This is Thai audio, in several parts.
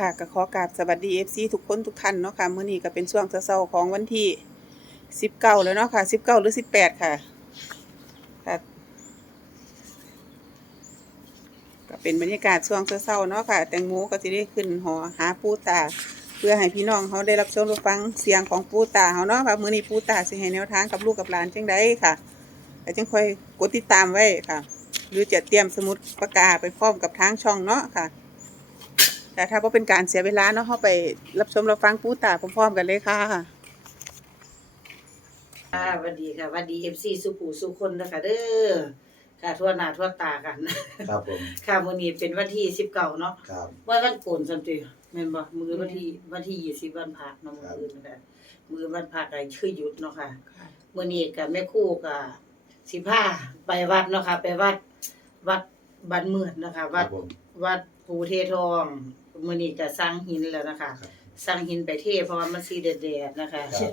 ค่ะก็ขอกราบสวัสดี FC ทุกคนทุกท่านเนาะค่ะมื้อนี้ก็เป็นช่วงเช้าๆของวันที่19แล้วเนาะค่ะ19หรือ18ค่ะค่ะก็เป็นบรรยากาศช่วงเช้าๆเนาะค่ะ แตงโมก็สิได้ขึ้นหอหาปูตา เพื่อให้พี่น้องเขาได้รับชมรับฟังเสียงของปูตาเขาเนาะค่ะมื้อนี้ปูตาสิให้แนวทางกับลูกกับหลานจังไดค่ะก็จังค่อยกดติดตามไว้ค่ะ หรือจะเตรียมสมุดปากกาไปพร้อมกับทางช่องเนาะค่ะ แต่ถ้าว่าเป็นการเสียเวลาเนาะเข้าไปรับชมรับฟังปู่ตาพร้อมๆกันเลยค่ะค่ะสวัสดีค่ะสวัสดีเอฟซีสุภูสุคนนะคะเด้อค่ะทั่วหน้าทั่วตากัน ครับผมค่ะมื้อนี้เป็นวันที่19เนาะครับว่าวันโกนซั่นติแม่นบ่มื้อวันที่วันที่20วันพระเนาะมื้อครับอื่นนะคะมื้อวันพระก็คือหยุดเนาะค่ะมื้อนี้ก็แม่ครูก็สิพาไปวัดเนาะค่ะ ไปวัดวัดบ้านเมือดนะคะควัรัดบผมวัดภูเททอง มื้อนี้ก็สร้างหินแล้วนะคะครับ สร้างหินไปเทเพราะว่ามันสีแดดๆนะคะครับ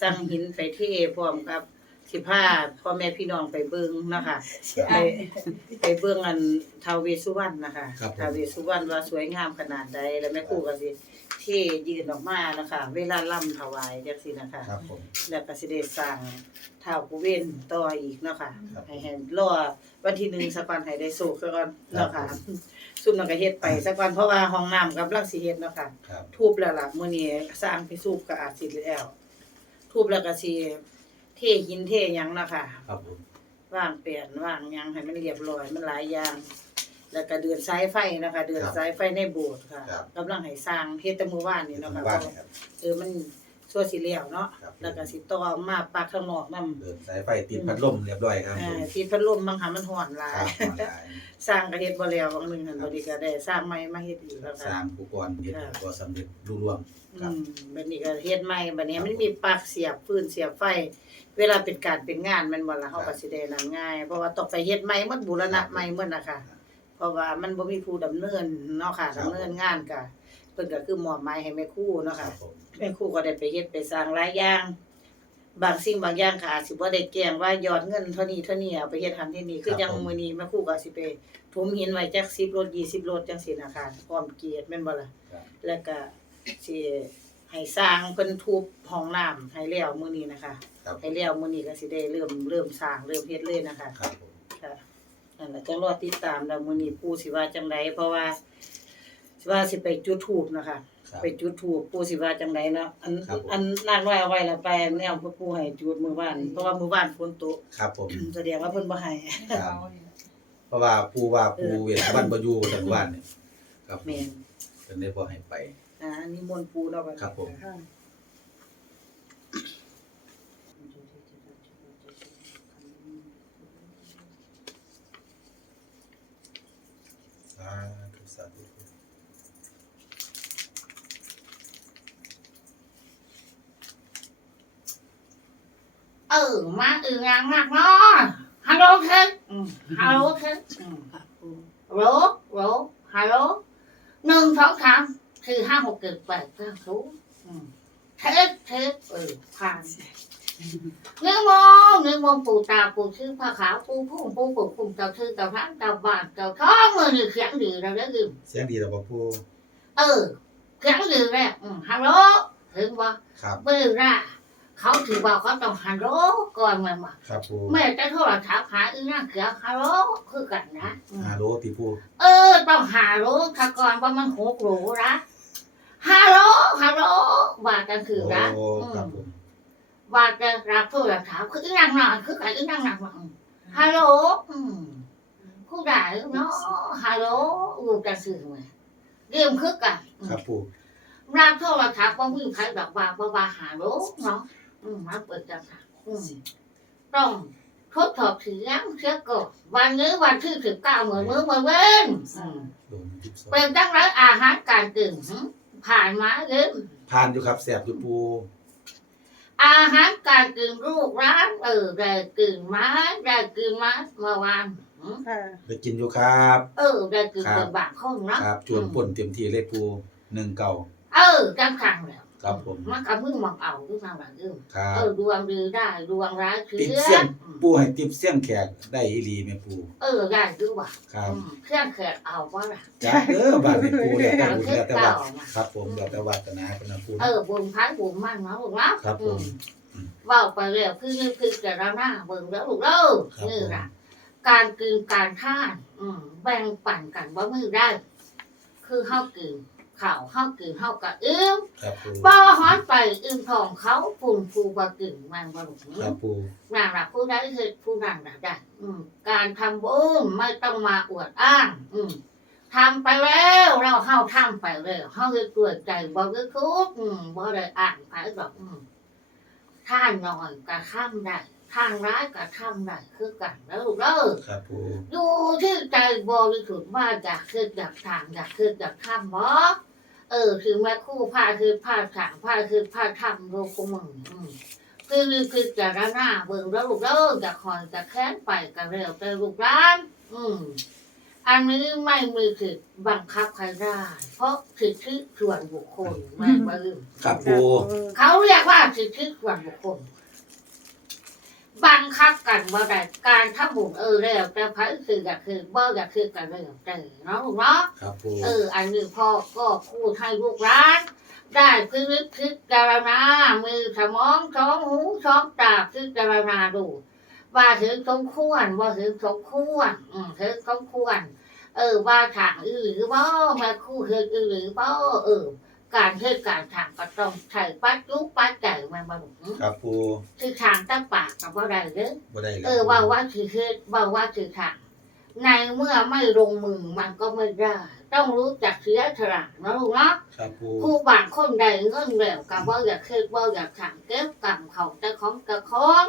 สร้างหินไปเทพร้อมกับสิพาพ่อแม่พี่น้องไปเบิ่งนะคะไปไปเบิ่งอันท้าวเวสสุวรรณนะคะครับผมท้าวเวสสุวรรณว่าสวยงามขนาดใดแล้วแม่ครูก็สิเทยืนออกมานะคะ เวลาล่ำถวายจังซี่นะคะ ครับผม แล้วก็สิได้สร้างท้าวกุเวนต่ออีกเนาะค่ะครับให้ให้รอวันที่หนึ่งสักวันให้ได้สุกสักวันเนาะค่ะครับผม ซุ่มนั่นก็เฮ็ดไปสักวันเพราะว่าห้องน้ำกำลังสิเฮ็ดเนาะค่ะ ครับทูบแล้วล่ะมื้อนี้สร้างพิสูจน์ก็อาจสิแล้วทูบแล้วก็สิเทหินเทหยังเนาะค่ะ ครับผมวางแปลนวางหยังให้มันเรียบร้อยมันหลายอย่าง แล้วก็เดือนสายไฟนะคะ เดือนสายไฟในโบสถ์ค่ะกำลังให้สร้างเฮ็ดแต่มื้อวานนี่เนาะค่ะ บ้านครับ เออ มัน ชั่วสิแล้วเนาะครับ แล้วก็สิต่อมาปักข้างนอกนำเดินสายไฟติดพัดลมเรียบร้อยครับผอ่ามที่พัดลมบางหามันร้อนหลาครัยบออนไลน์สร้างก็เฮ็ดบ่แล้วบางหนึงหั่นบ่ดีก็ได้สร้างใหม่มาเฮ็ดอีกแล้วสค่ะร้างอุปกรณ์เฮ็ดก็สำเร็จรุ่ร่วงคอืรับมบัดนี้ก็เฮ็ดใหม่บัดนี้มันมีปลั๊กเสียบฟืนเสียบไฟ เวลาเป็นการเป็นงานแมันบ่ล่ะเฮาก็สิได้นั่นง่าย เพราะว่าต้องไปเฮ็ดใหม่หมดบูรณะใหม่หมดน่ะค่ะ เพราะว่ามันบ่มีผู้ดำเนินเนาะค่ะดำเนินงานก็ เพิ่นก็คือมอบหมายให้แม่ครูเนาะครัค่ะบผมแม่ครูก็ได้ไปเฮ็ดไปสร้างหลายอย่าง บางสิ่งบางอย่างค่ะอาจสิบ่ได้แจ้งว่ายอดเงินเท่านี้เท่านี้เอาไปเฮ็ดหันที่นี่คือจังมื้อนี้แม่ครูก็สิไปถมหินไว้จัก10รถ20รถจังซี่นะคะพร้อมเกียรติแม่นบ่ล่ะ ครับแล้วก็สิให้สร้างเพิ่นทุบห้องน้ำให้แล้วมื้อนี้นะคะครับให้แล้วมื้อนี้ก็สิได้เริ่มเริ่มสร้างเริ่มเฮ็ดเลยนะคะ ครับผมค่ะนั่นแหละจังรอติดตามแล้วมื้อนี้ปู่สิว่าจังไดเพราะว่า สิว่าสิไปจุดธูปนะคะ ครับ ไปจุดธูปปู่สิว่าจังไดเนาะอันครับผม อันนางน้อยเอาไว้แล้วไปแนวปู่ให้จุดมื้อวานเพราะว่ามื้อวานฝนตก ครับผม แสดงว่าเพิ่นบ่ให้ ครับ เพราะว่าผู้ว่าผู้เวทบ้านบ่อยู่แต่บ้านเนี่ยครับผมแม่นเพิ่นได้บ่ให้ไป อ่านิมนต์ปู่เนาะบัดนี้ครับผม ค่ะ สาธุสาธุ เออมาอืองางมากเนาะฮัลโหลค้กอืมฮัลโหลค้กอืมฮัลโหลฮัลโหลฮัลโหลหนึ่งสองสามสี่ห้าหกเจ็ดแปดเก้าสิบเทปเทปเออผ่านเนื้อมองเนื้อมองปูตาปูชื่อผ้าขาวปูพุ่งปูปูพุ่งเจ้าชื่อเจ้าทั้งเจ้าบ้านเจ้าท้องมือนี่เขียงดีเราได้ยินเสียงดีแล้วบ่ผู้เออเขียงดีแรกอืมฮัลโหลถึงว่าครับเมื่อไร เขาถือว่าเขาต้องฮัลโหลก่อนมันมาครับผู้แม่จะโทรศัพท์หาอีนั่งเขียวฮัลโหลคือกันนะอืมฮัลโหลติผู้เออ ต้องหาโลถ้าก่อนว่ามันหกโหลนะฮัลโหลฮัลโหลว่ากันคือนะโอ้อืครับมผมว่าจะรับโทรศัพท์คืออีนั่งนอนคือกันอีนั่งนั่งนอนฮัลโหลอืมผู้ใดเนาะฮัลโหลอยู่กันสื่อไหมเรื่องคือกันอืมครับผู้รับโทรศัพท์ว่ามีใครแบบว่าว่าว่าหาโลเนาะ อืมมาเปิดจังค่ะอืมต้องทดสอบเสียงเสียก่อนวันนี้วันที่สิบเก้าเหมือนมื้อวันเว้นอืมโดนทิพย์สองเป็นตั้งร้านอาหารการกินหึผ่านมาหรือผ่านอยู่ครับแซ่บอยู่ผู้อาหารการกินลูกร้านเออได้กินมาได้กินมาเมื่อวานหึค่ะได้กินอยู่ครับ เออได้กินครับเป็นบางคนเนาะครับ จวนป่นเต็มที่เลยผู้หนึ่งเก่า เออจังขังแล้ว ครับผม มันก็มึงมองเอาด้วยมาแบบนี้ครัเอบ อดวงดีได้ดวงร้ายคือติดเรื่เสี้ยอนงปูให้ติบเสี้ยนแขกได้อีหลีแม่ปูเออได้ด้วยว่ะครับอืมเครื่องเขิดเอาว่าล่ะ จ้าเด้อบาดนี้ปูแล้วแต่เอาบุญเครื่อแล้วแต่งเก่าวัดมาครับ ผมแล้วแต่วัดนะเป็นนะปูเออบุญพันบุญมั่นเนาะลูกเนาะครับผมอืมเว่าไปเรื่อยคือนี่คือจะราหน้าเบิ่งแล้วลูกเด้อครับนี่ผมล่ะ การกินการท่าน อืมแบ่งปันกันว่ามือได้ คือเฮากิน ข้าวเฮากินเฮากะอื้มครับปูบ่ฮ้อนไปอึ้งทองเขาปุ่นฟูบ่กินมันบ่ลูกครับปูนั่นล่ะผู้ใดเฮ็ดผู้นั้นน่ะได้อืมการทำบุญไม่ต้องมาอวดอ้าง อืมทำไปแล้วเราเฮาทำไปแล้วเฮาคือตัวใจบ่คือคุกอืมบ่ได้อ่านไปดอกอืมท่านน้อยก็ทำได้ท่านร้ายก็ทำได้คือกันแล้วลูกเด้อครับปูอยู่ที่ใจบริสุทธิ์ว่าอยากคืออยากทางอยากคืออยากทำบ่ เออ คือแม่ครู่ผ้าคือผ้าสางผ้าคือผ้าทำโลกุมึงอืมคือคือจะระหน้าเบิ่งแล้วลูกเด้ออยากคอยจะแค้นไปกันเร็วแต่ลูกร้าน อืม อันนี้ไม่มีสิทธิ์บังคับใครได้ เพราะสิทธิส่วนบุคคลแม่นบ่ลืมครับปูเขาเรียกว่าสิทธิส่วนบุคคล บังคับกันว่าได้การทำบุญเออแล้วแต่พระคืออยากคือบ่อยากคือกันแล้วแต่เนาะลูกเนาะครับปูเออ อันนี้พ่อก็พูดให้ลูกร้าน ได้พินิจพิจารณามือสมองสองหูสองตาพิจารณาดู ว่าถึงสมควรว่าถึงสมควรอืมถึงสมควร เออว่าทางอือหรือว่ามาคู่เฮ็ดอือหรือว่าเออ การเฮ็ดการทางก็ต้องใช้ปัจจุปัจจัยมันบ่หนุนครับปูคือทางตั้งปากกับว่าได้เด้อบ่ได้แล้วเออว่าว่าคือเฮ็ดว่าว่าคือทางในเมื่อไม่ลงมือมันก็ไม่ได้ ต้องรู้จักเสียสละนะลูกเนาะครับปูผู้บางคนใดเงินแล้วกับว่าอยากเฮ็ดว่าอยากทางเก็บกรรมเขาแต่ของแต่ของ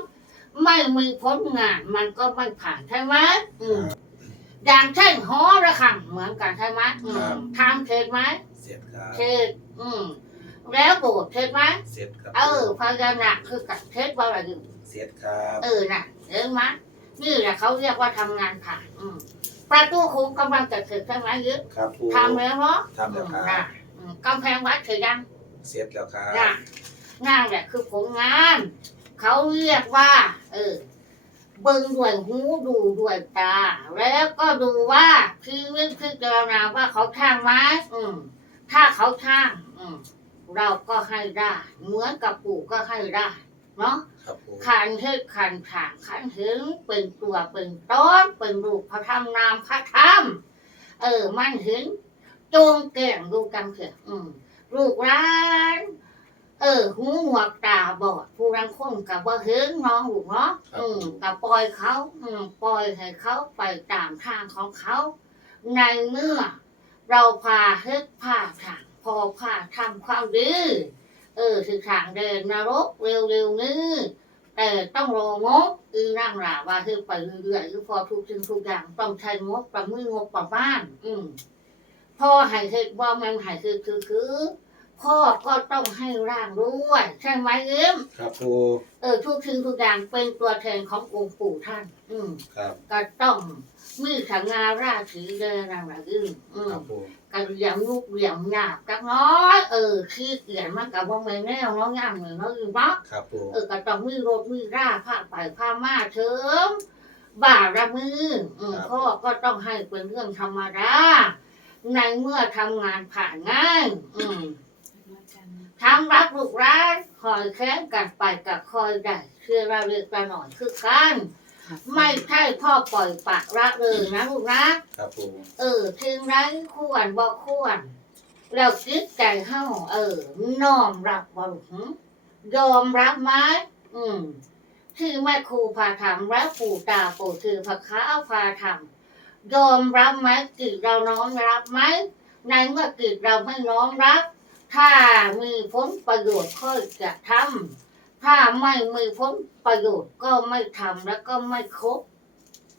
ไม่มีผลงานมันก็ไม่ผ่านใช่ไหมอืมอย่างเช่นหอระฆังเหมือนกันใช่ไหมอืมทำเทศไหมเสร็จครับเทศ อืมแล้วโบสถ์เทศไหมเสร็จครับเออพญานาคคือกับเทศว่าอะไรอยู่เสร็จครับเออน่ะเห็นไหมนี่แหละเขาเรียกว่าทำงานผ่านอืมประตูคุกกำลังจะเสร็จใช่ไหมยึดครับปูทำแล้วเนาะทำแล้วคอืรัมน่ะบอืมกำแพงวัดเสร็จยังเสร็จแล้วครับน่ะงานแหละคือผลงาน เขาเรียกว่า เออเบิ่งด้วยหูดูด้วยตา แล้วก็ดูว่าชีวิตพิจารณาว่าเขาช่างไหมอืมถ้าเขาช่างอืม เราก็ให้ได้เหมือนกับปู่ก็ให้ได้เนาะครับปูขันเทศขันฉางขันถึงเป็นตัวเป็นต้นเป็นรูปพระธรรมนามพระธรรมเออ มันถึงจงแก่งดูกันเถอะอืมลูกร้านเออ หูหนวกตาบอด ผู้รังคนกับว่าเห็นน้องลูกเนาะอืมกับปล่อยเขา อืมปล่อยให้เขาไปตามทางของเขา ในเมื่อ เราพาเฮ็ดผ้าทาง พอผ้าทำความดีเออคือทางเดินนรกเร็วๆนี้แต่ต้องรองบอือนั่งหลาว่าคือไปเรื่อยๆคือพอทุกสิ่งทุกอย่างต้องใช้งบประมืองบประมาณอืมพ่อให้เฮ็ดว่ามันให้คือคือคือพ่อก็ต้องให้ร่างด้วยใช่ไหมเอ็มครับปูเออทุกสิ่งทุกอย่างเป็นตัวแทนขององค์ปู่ท่าน อืมครับ ก็ต้องมีสง่าราศีเดินนั่นแหละอืมอืคมรับปู กันเหลี่ยมลูกเหลี่ยมหยาบจักน้อยเออขี้เกียจมันกับว่าไม่แน่เนาะย่างเหมือนเนาะอยู่เนาะครับปูเออก็ต้องมีรถมีราผ้าไปผ้ามาเชิมบ่าระมืออืมพ่อก็ต้องให้เป็นเรื่องธรรมดาในเมื่อทำงานผ่านง่ายอืมทำรับลูกร้านคอยแค้นกันไปกับคอยได้เชื่อเราเรียกกันหน่อยคือกัน ไม่ใช่พ่อปล่อยปากละเลยนะลูกนะครับปูเออถึงไรควรบ่ควรแล้วคิดใจเฮาเออน้อมรับบ่ลูกหึยอมรับไหมอืมที่แม่ครูพาทำและปู่ตาปู่คือพระค้าพาทำยอมรับไหมจิตเราน้อมรับไหมในเมื่อจิตเราไม่น้อมรับ ถ้ามีผลประโยชน์ค่อยจะทำ ถ้าไม่มีผลประโยชน์ก็ไม่ทำแล้วก็ไม่ครบ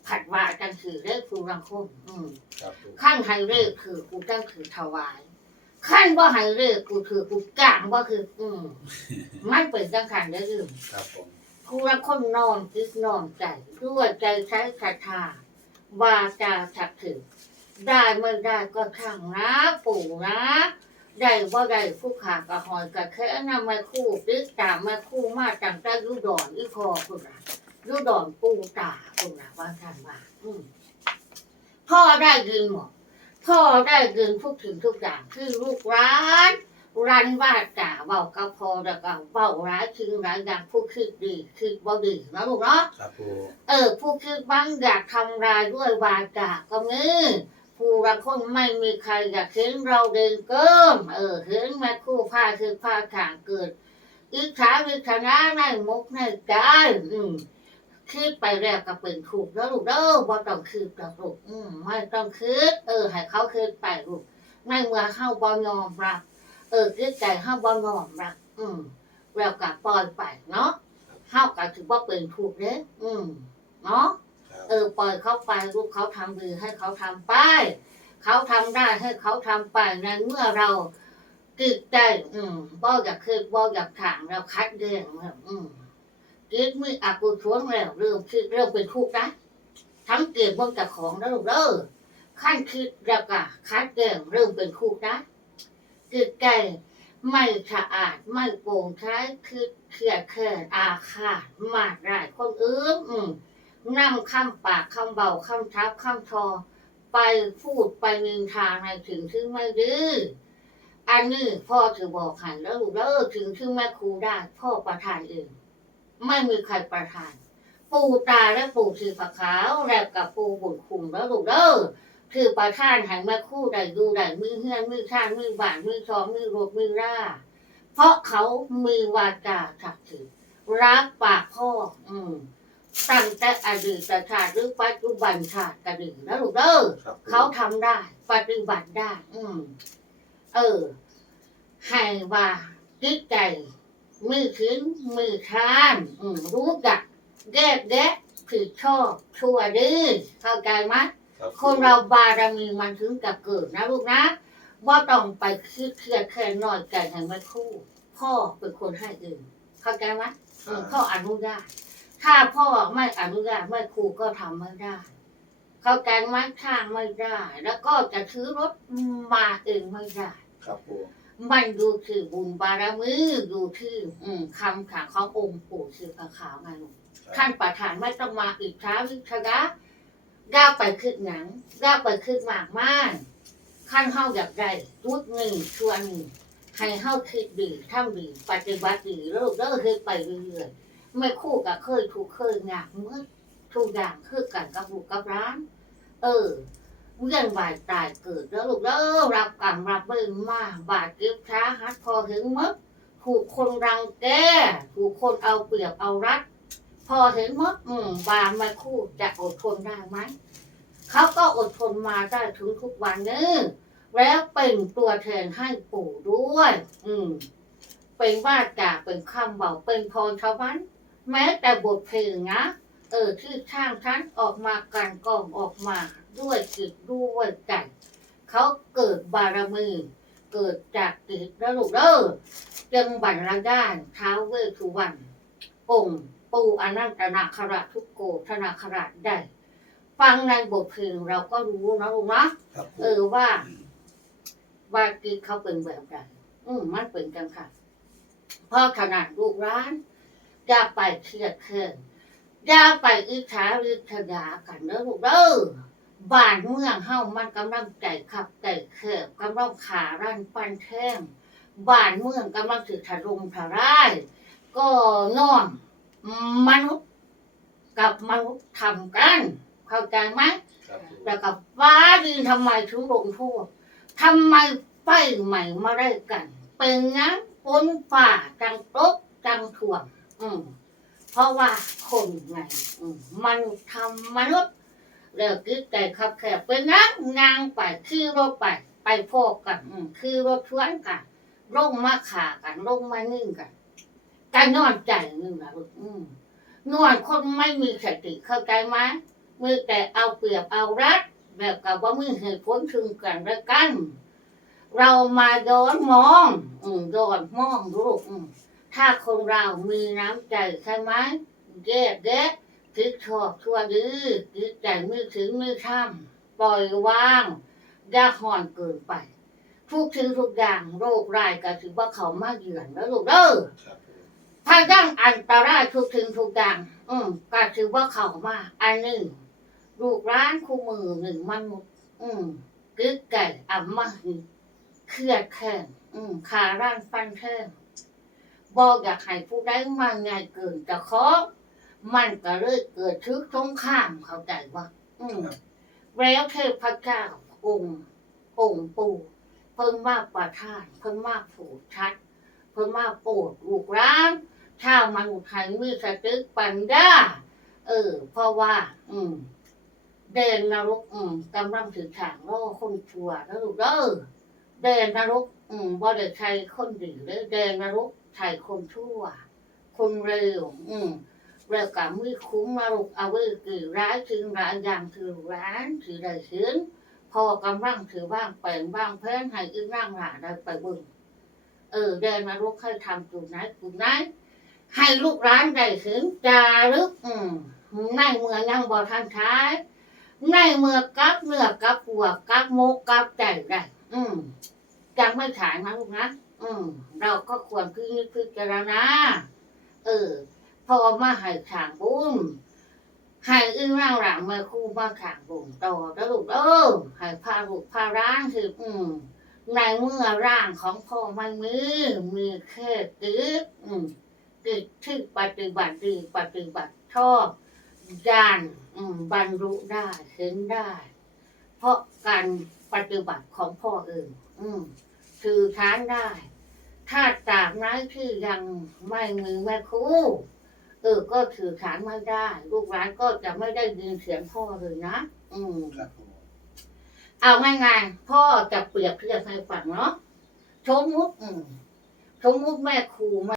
ผัดว่ากันถือเลขครูรังคมอืมครับปูขั้นไฮเลขคือกูตั้งคือถวาย ขั้นว่าไฮเลขกูถือกูจ้างว่าคือ อืมมันเป็นจังขันได้ยืมครับผมกูรักคนนอนคิดนอนใจด้วยใจใช้ศรัทธาวาจาศักดิ์สิทธิ์ได้ไม่ได้ก็ช่างนะปู่นะ ได้บ่ได้ผู้ขากระหอยกระแค่นำมาคู่ตึกตามมาคู่มาจังแต่ยุดอนอีพอคุณน่ะยุดอนปูตาคุณน่ะว่าท่านว่าอืมพ่อได้ยินหมดพ่อได้ยินทุกถึงทุกอย่างคือลูกร้านรันว่าจ่าเบากับพอแล้วก็เบาร้ายคือร้ายอย่างผู้คิดดีคิดบ่ดีนะลูกเนาะครับปูเออผู้คิดบางอยากทำลายด้วยวาจาก็มี ผู้ละคนไม่มีใครอยากเห็นเราเดินเกิมเออเห็นแม่คู่ผ้าคือผ้าขางเกิดอิจฉาวิชนะในมุกในใจอืมคิดไปแล้วก็เป็นถูกแล้วลูกเด้อบ่ต้องคิดกับลูกอืมไม่ต้องคิดเออให้เขาคิดไปลูกในเมื่อเข้าบ่ยอมรับ เออคิดใจเข้าบ่ยอมรับ อืมแล้วก็ปล่อยไปเนาะเข้าก็ถือว่าเป็นถูกเด้ออืมเนาะ ออปล่อยเขาไปลูกเขาทำดีให้เขาทำไป เขาทำได้ให้เขาทำไปในเมื่อเราติดใจอืมบ่อยากคิดบ่อยากถามเราคัดแยงแล้วอืมคิดมีอกุศลแล้วเริ่มคิดเริ่มเป็นทุกข์นะทั้งเกิดบนกับของแล้วลูกเด้อขั้นคิดแล้วก็คัดแยงเริ่มเป็นทุกข์นะจิตใจไม่สะอาดไม่โปร่งใช้คิดเครียดแค้นอาฆาตมาดร้ายคนอื่นอืม นำคำปากคำเบาคำทับคำทอ ไปพูดไปนินทาในถึงที่ไม่ดื้ออันนี้พ่อถือบอกหันแล้วลูกเด้อถึงที่แม่ครูได้พ่อประทานเองไม่มีใครประทาน ปู่ตาและปู่สีฝาขาวแล้วกับปู่บุญคุมแล้วลูกเด้อคือประทานให้แม่ครู่ได้ดูได้มือเฮือนมือชาติมือบ้านมือชองมือรถมือร่า เพราะเขามีวาจาศักดิ์สิทธิ์รักปากพ่ออืม ตั้งแต่อดีตชาติหรือปัจจุบันชาติก็ดีนะลูกเด้อครับปูเขาทำได้ ปฏิบัติได้ อืม เออ ให้ว่าจิตใจมือขึ้นมือค้านอืมรู้จักแยกแยะผิดชอบชั่วดื้อเข้าใจไหมครับปูคนเราบารมีมันถึงกับเกิดนะลูกนะว่าต้องไปคิดเครียดแค่น้อยใจให้ไม่คู่ พ่อเป็นคนให้เองเข้าใจไหมเออพ่ออนุญาต ถ้าพ่อไม่อนุญาตไม่ครูก็ทำไม่ได้ เขาใจไหม้ข้างไม่ได้ แล้วก็จะซื้อรถมาเองไม่ได้ ครับปูมันดูที่บุญบารมีดูที่อืมคำถามขององค์ปู่สือขาวไงลูกท่านประธานไม่ต้องมาอิจฉาวิชยะย่าไปคืดหนังย่าไปคืดหมากม่านขั้นเฮาอยากได้รุดหนึ่งชวนหนึ่งให้เฮาคิดดีทำดีปฏิบัติดีแล้วเลิกเฮ็ดไปเรื่อยๆ ไม่คู่กับเคยถูกเคยงากเมื่อทุกอย่างคือกันกับลูกกับร้าน เออเวียนวายตายเกิดแล้วลูกแล้วรับกรรมรับเบิ่งมาบาดเจ็บช้าหัดพอถึงมึดถูกคนรังแกถูกคนเอาเปรียบเอารัด พอเห็นมดอืมบามาคู่จะอดทนได้ไหมเขาก็อดทนมาได้ถึงทุกวันนี้แล้วเป็นตัวแทนให้ปู่ด้วย อืม เป็นว่าจากเป็นคำเบาเป็นพรชาวบ้าน แม้แต่บทเพลงนะ เออที่ช่างชั้นออกมากันกองออกมาด้วยจิตด้วยใจเขาเกิดบารมีเกิดจากจิตแล้วลูกเด้อจึงบรรลัด้านเท้าวเวสสุวรรณองค์ปูอนันตนาคราชทุกโกธนาคราชได้ ฟังในบทเพลงเราก็รู้นะลูกนะครับปูเออว่าว่าจิตเขาเป็นแบบใดอืมมันเป็นกันค่ะเพราะขนาดลูกร้าน จะไปเครียดเคร่งอย่าไปอิจฉาริษยากันเด้อลูกเด้อบ้านเมืองเฮามันกำลังใจขับใจแคบกำลังขารันปันแท่งบ้านเมืองกำลังถือถล่มทลายก็นอนมนุษย์กับมนุษย์ทำกัน เข้าใจไหมครับปูแล้วกับฟ้าดินทำไมถึงลงโทษทำไมไฟใหม่มาได้กัน เป็นงั้นฝนฝ่าจังตกจังถ่วง อืมเพราะว่าคนไงอืมมันทำมนุษย์แล้วคิดใจขับแคบเป็นงั้นนางไปขี่รถไป ไปพบกันอืมขี่รถชวนกันลงมาขากันลงมานึ่งกันการนอนใจนึงนะลูกอืมนอนคนไม่มีสติเข้าใจไหมมือแต่เอาเปรียบเอารัดแบบกับว่ามือเหตุผลถึงกันและกัน เรามาย้อนมอง อืมย้อนมองลูกอืม ถ้าคนเรามีน้ำใจใช่ไหมแยกแยะคิดชอบชั่วดื้อคิดใจมือถึงมือทำปล่อยวางอย่าห่อนเกินไปทุกสิ่งทุกอย่างโรคร้ายก็ถือว่าเขามาเยือนแล้วลูกเด้อครับปูถ้าย่างอันตรายทุกสิ่งทุกอย่าง อืมก็ถือว่าเขามาอันหนึ่งลูกร้านคู่มือหนึ่งมนุษย์อืมกึกไก่อ่ำมาหึเครียดแค้นอืมขาร่างฟันแท่ง บอกอยากให้ผู้ใดมาไงายเกินจะขอมันก็เลยเกิดชึกสงครามเข้าใจว่า อืมแล้วเทพเจ้าองค์องค์ปู่เพิ่นมาประทาน เพิ่นมาผูกชัด เพิ่นมาโปรดลูกร้านชาวมนุษย์ไทยมีสติปัญญาเออ เพราะว่า อืม เดนนรก อืมกำลังถือฉางล่อคนชั่วแล้วลูกเด้อเดนนรก อืมบ่ได้ใช้คนดีเลยเดนนรก ใช้คนชั่วคนเร็ว อืมแล้วก็มือคุ้มมาลุกเอาไว้คือร้ายถึงร้ายอย่างคือร้านถือได้ถึงพอกำลังถือบ้างแปลงบ้างเพื่นให้อึ้งร่างหลาได้ไปบึงเออเดินมาลุกให้ทำจุดไหนจุดไหนให้ลูกร้านได้ถึงจารึก อืมในเมื่อยังบ่ทันท้ายในเมื่อกับเนื้อกับหัวกับโมกกับใจได้อืมจังไม่ขายนะลูกนะ อืม เราก็ควรพิจพิจารณาเออพอมาให้ขางบุญให้อึ้งร่างหลังมาคู่มาขางบุญต่อแล้วลูกเออให้พาลูกพาร้างคืออืมในเมื่อร่างของพ่อไม่มีมีแค่ตึกอืมตึกที่ปฏิบัติดีปฏิบัติชอบยานอืมบรรลุได้เห็นได้ เพราะการปฏิบัติของพ่อเองอืมคือค้านได้ ถ้าตากนั้นที่ยังไม่มีแม่ครูเออ ก็ถือขานไม่ได้ ลูกหลานก็จะไม่ได้ยินเสียงพ่อเลยนะ อืม ครับปูเอาง่ายๆพ่อจะเปรียบเทียบให้ฟังเนาะชมมุกอืมชมมุกแม่ครู